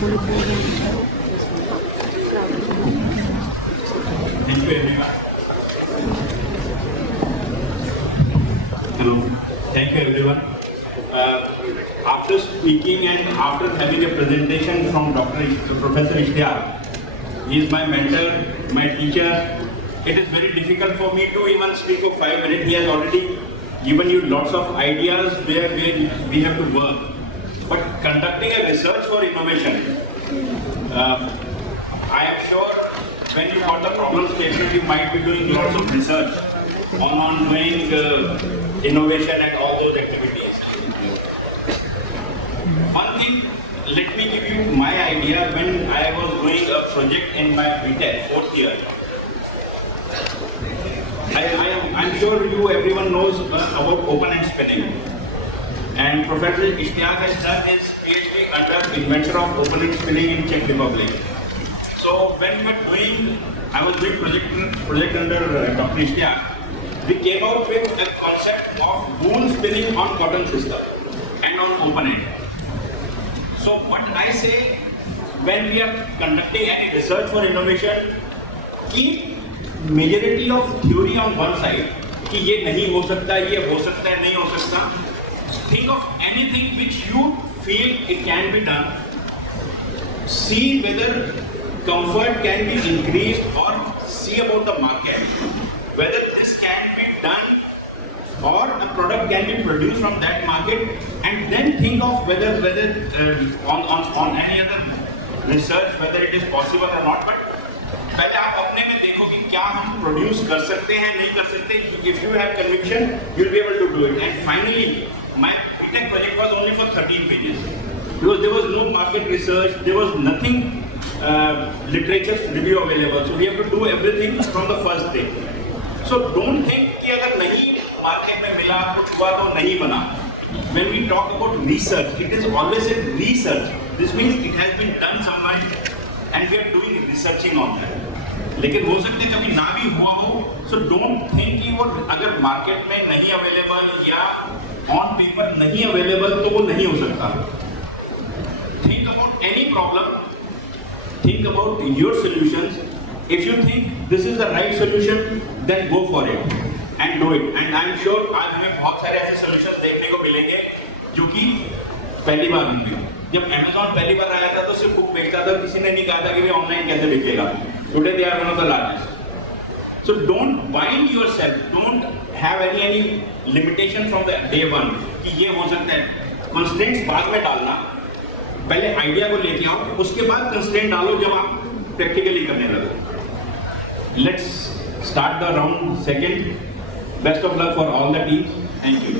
Thank you everyone. Hello. Thank you everyone. After speaking and after having a presentation from Professor Ishtiaq, he is my mentor, my teacher. It is very difficult for me to even speak for 5 minutes. He has already given you lots of ideas where we have to work. But conducting a research for innovation, I am sure when you got the problem statement, you might be doing lots of research on doing innovation and all those activities. One thing, let me give you my idea when I was doing a project in my BTech 4th year. I'm sure everyone knows about open-end spinning. And Professor Ishtiaq has done his PhD under inventor of open-end spinning in Czech Republic. So when I was doing project under Dr. Ishtiaq, we came out with a concept of boom spinning on cotton system and on open-end. So what I say, when we are conducting any research for innovation, keep majority of theory on one side, कि ये नहीं हो सकता, ये हो सकता है, नहीं हो सकता. Think of anything which you feel it can be done. See whether comfort can be increased or see about the market, whether this can be done or a product can be produced from that market, and then think of whether on any other research whether it is possible or not. But पहले आप अपने में देखो कि क्या हम produce कर सकते हैं, नहीं कर सकते. If you have conviction, you will be able to do it. And finally, my BTech project was only for 13 pages because there was no market research, there was nothing literature review available. So we have to do everything from the first day. So don't think कि अगर नहीं market में मिला, कुछ हुआ तो नहीं बना. When we talk about research, it is always a research. This means it has been done somewhere and we are doing researching on that. लेकिन हो सकता है कभी ना भी हुआ हो. So don't think कि वो अगर मार्केट में नहीं अवेलेबल या ऑन पेपर नहीं अवेलेबल तो वो नहीं हो सकता. Think about any problem. Think about your solutions. If you think this is the right solution, then go for it and do it. And I'm sure आज हमें बहुत सारे ऐसे solutions देखने को मिलेंगे जो कि पहली बार होंगे. जब Amazon पहली बार आया था तो सिर्फ बुक बेचता था, किसी ने नहीं कहा था कि ये ऑनलाइन कैसे बिकेगा. Today they are one of the largest. So don't bind yourself. Don't have any limitation from the day one कि ये हो सकता है. Constraints बाद में डालना. पहले आइडिया को लेके आओ, उसके बाद कंस्ट्रेंट डालो जब आप प्रैक्टिकली करने लगो. Let's start the round second. Best of luck for all the teams. Thank you.